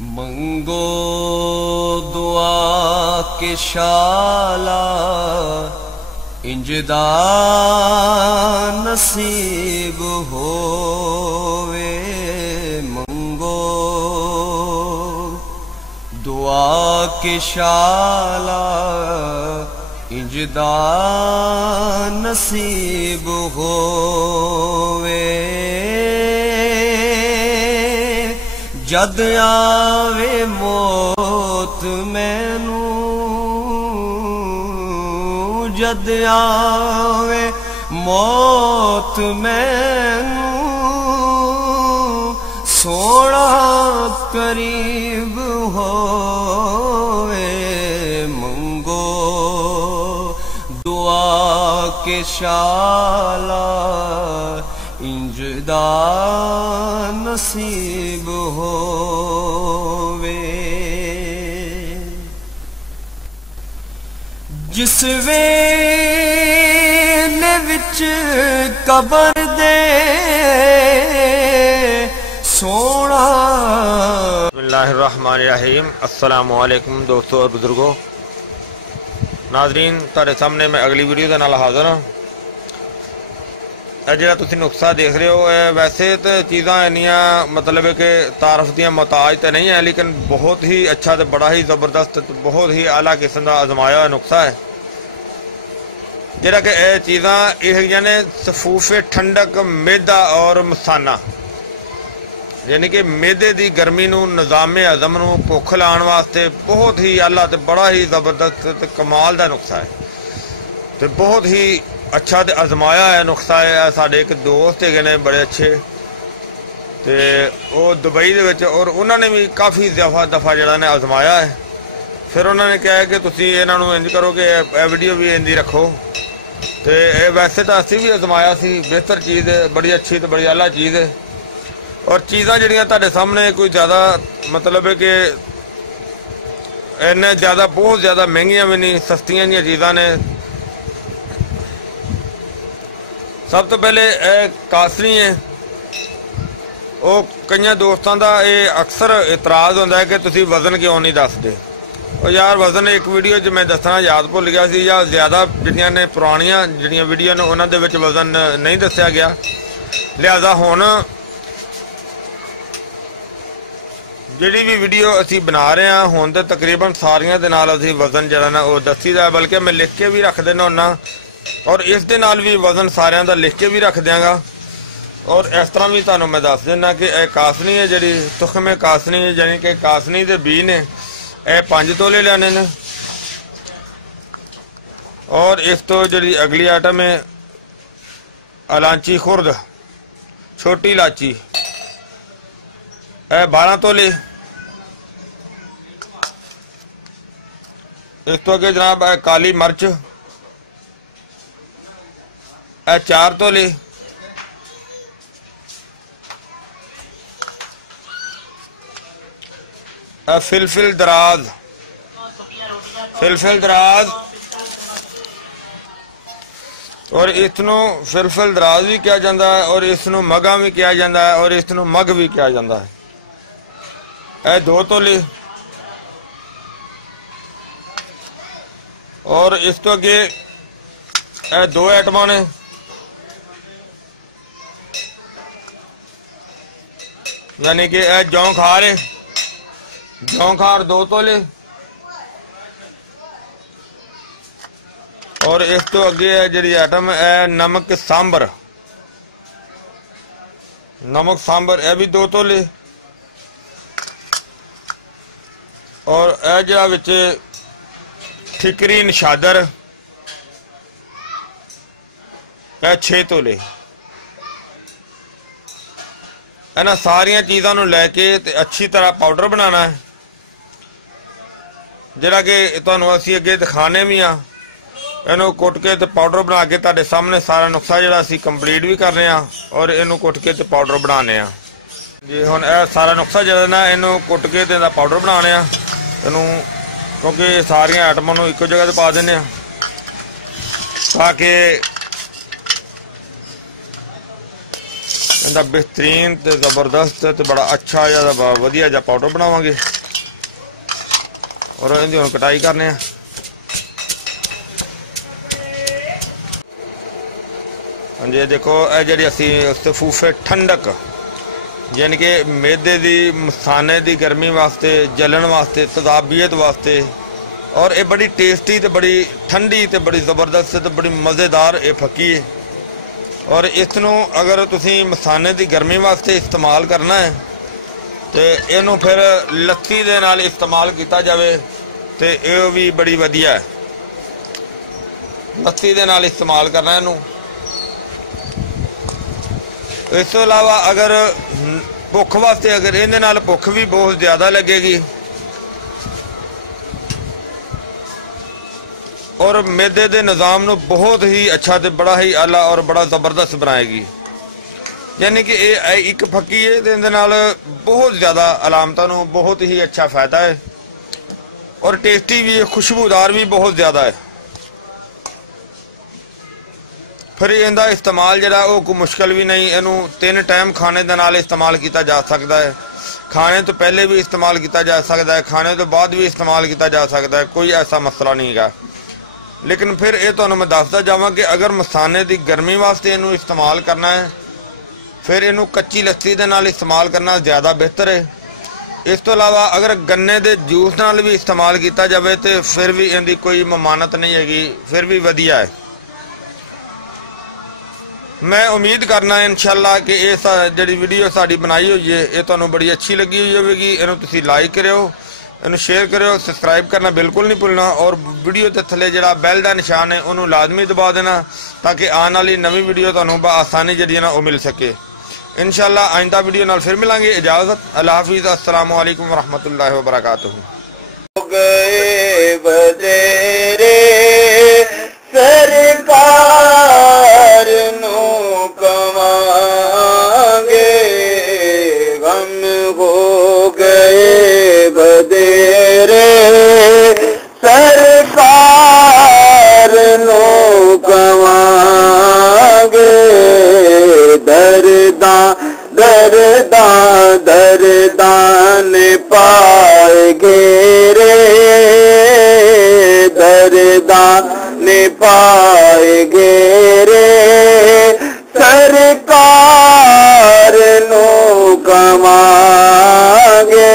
मंगो दुआ के शाला इंजदा नसीब होवे। मंगो दुआ के शाला इंजदा नसीब होवे। जद आवे मौत मैनू, जद आवे मौत मैनू, सोना करीब होवे। मंगो दुआ के शाला इंजदा नसीब होवे। जिस वेले विच कबर दे सोना। बिस्मिल्लाहिर्रहमानिर्रहीम। अस्सलामु अलैकुम दोस्तों और बुजुर्गों, नाजरीन, तुहाडे सामने मैं अगली वीडियो के नाल हाज़र हाँ। जो तुम नुस्खा देख रहे हो, वैसे तो चीज़ा इनिया मतलब है कि तारफ दियाँ मोहताज तो नहीं है, लेकिन बहुत ही अच्छा तो बड़ा ही ज़बरदस्त बहुत ही आला किस्म का आजमाया नुस्खा है। जोड़ा कि यह चीज़ा यह ने सफूफे ठंडक मैदा और मसाना, यानी कि मैदे की गर्मी नू निज़ामे हज़म नू भुख लाने वास्ते बहुत ही आला तो बड़ा ही ज़बरदस्त कमाल का नुस्खा है। तो बहुत ही अच्छा तो आजमाया है नुस्खा है। साढ़े एक दोस्त है बड़े अच्छे, तो वो दुबई दे और उन्होंने भी काफ़ी दफ़ा जरा ने आजमाया है। फिर उन्होंने कहा कि तुम इन्हों इंज करो कि वीडियो भी इंज रखो। तो वैसे तो असी भी आजमाया सी, बेहतर चीज़ है, बड़ी अच्छी तो बड़ी आला चीज़ है। और चीज़ा जड़ियाँ तुहाडे सामने कोई ज़्यादा मतलब है कि इन्ने ज़्यादा बहुत ज़्यादा महंगियाँ भी नहीं, सस्तियाँ जी चीज़ा ने। सब तो पहले कासनी है, वो कई दोस्तों का ये अक्सर इतराज़ होता है कि तुसी वज़न क्यों नहीं दसदे। और यार वज़न एक वीडियो मैं दसना याद भुल गया सी, या ज़्यादा जिहड़ियां ने पुरानियां जिहड़ियां वीडियो ने उन्हां दे विच वज़न नहीं दस्या गया। लिहाजा हुण जिहड़ी भी वीडियो असी बना रहे हैं हुण तो तकरीबन सारियां दे नाल असी वज़न जिहड़ा ना वो दसी दा, बल्कि मैं लिख के भी रख देना हुन्ना, और इस दे नाल भी वज़न सारियां दा लिख के भी रख देंगा। और इस तरह भी तुहानूं मैं दस देना कि यह कासनी है, जिहड़ी तुखमे कासनी है, यानी कि कासनी दे बीज ने, यह 5 तोले लेने ने। और इस तो जिहड़ी अगली आइटम है इलायची खुर्द, छोटी इलायची, यह 12 तोले। इस तो अगे जनाब काली मिर्च, 4 तोले। फिलफिल दराज, फिलफिल दराज, और इसनों फिलफिल दराज भी कहा जाता है, और इसनों मगा भी कहा जाता है, और इसनों मग भी कहा जाता है। यह 2 तोले। और इस तो अगे यह 2 आइटमां ने, यानी कि यह जौंखार है, जौंखार 2 तोले। और इस तो अगे है जी आइटम है नमक सांबर, नमक सांबर, यह भी 2 तोले। और यह जरा विच ठिकरी निशादर, यह 6 तोले। इन्हां सारिया चीज़ों को लैके अच्छी तरह पाउडर बनाना है, जिहड़ा कि तुहानूं असीं अगे दिखाने भी हाँ। इनू कुट के तो पाउडर बना के तुहाडे सामने सारा नुस्खा जिहड़ा असीं कंप्लीट भी कर रहे हैं, और इनू कुट के तो पाउडर बनाने जी। हुण यह सारा नुस्खा जिहड़ा ना इनू कुट के तो इहदा पाउडर बनाने इनू, क्योंकि सारिया आइटमां नूं इक्को जगह ते पा देने ताकि ਇਹਦਾ बेहतरीन ਤੇ ਜ਼ਬਰਦਸਤ ਤੇ बड़ा अच्छा ਜਿਹਾ ਵਧੀਆ ਜਿਹਾ ਪਾਊਡਰ ਬਣਾਵਾਂਗੇ और ਇਹਦੀ ਹੁਣ ਕਟਾਈ ਕਰਨੇ ਆ। ਹਾਂਜੀ देखो ਇਹ ਜਿਹੜੀ ਅਸੀਂ सफूफे ठंडक यानी कि मैदे दी मसाने दी गर्मी वास्ते जलन वास्ते तजाबियत वास्ते और ये बड़ी टेस्टी तो बड़ी ठंडी तो बड़ी ज़बरदस्त तो बड़ी मज़ेदार ये फक्की है। और इसनों अगर तुसी मसाने दी गर्मी वास्ते इस्तेमाल करना है तो इनू फिर लस्सी दे नाल इस्तेमाल किया जाए तो ये भी बड़ी वधिया है। लस्सी दे नाल इस्तेमाल करना है इनू। इस तो इलावा अगर भुख वास्ते अगर इहदे नाल भुख भी बहुत ज़्यादा लगेगी और मैदे दे निज़ाम नूं बहुत ही अच्छा ते बड़ा ही आला और बड़ा ज़बरदस्त बनाएगी। यानी कि ये एक फक्की है ते इहदे नाल बहुत ज़्यादा अलामतां नूं बहुत ही अच्छा फ़ायदा है और टेस्टी भी है, खुशबूदार भी बहुत ज़्यादा है। फिर इनका इस्तेमाल जरा वो कोई मुश्किल भी नहीं। इनू 3 टाइम खाने के नाल इस्तेमाल किया जा सकता है। खाने तो पहले भी इस्तेमाल किया जा सकता है, खाने तो बाद भी इस्तेमाल किया जा सकता है, कोई ऐसा मसला नहीं है। लेकिन फिर ये तो मैं दसदा जावां कि अगर मसाने की गर्मी वास्ते इनू इस्तेमाल करना है फिर इनू कच्ची लस्सी के नाल इस्तेमाल करना ज़्यादा बेहतर है। इस तो इलावा अगर गन्ने के जूस नाल भी इस्तेमाल किया जाए तो फिर भी इनकी कोई ममानत नहीं हैगी, फिर भी वधिया है। मैं उम्मीद करना इंशाअल्लाह कि ये जी वीडियो साड़ी बनाई हुई है ये तुहानूं बड़ी अच्छी लगी हुई होगी। इन्हूं तुसीं लाइक करियो, इन्हूं शेयर करियो, सबसक्राइब करना बिल्कुल नहीं भुलना और वीडियो के थल्ले जिहड़ा बैल का निशान है उन्होंने लाजमी दबा देना ताकि आने वाली नवी वीडियो तुहानूं आसानी जी ना वो मिल सके। इंशाअल्लाह आइंदा वीडियो नाल फिर मिलांगे। इजाज़त, अल्लाह हाफिज़, अस्सलामु अलैकुम वरहमतुल्लाहि वबरकातुहू। सरकार नू कवांगे गम हो गए बदेरे, सरकार नू कवांगे दर्दां ने पाए घेरे, दर्दां ने पाए घेरे, सरकार नू कवांगे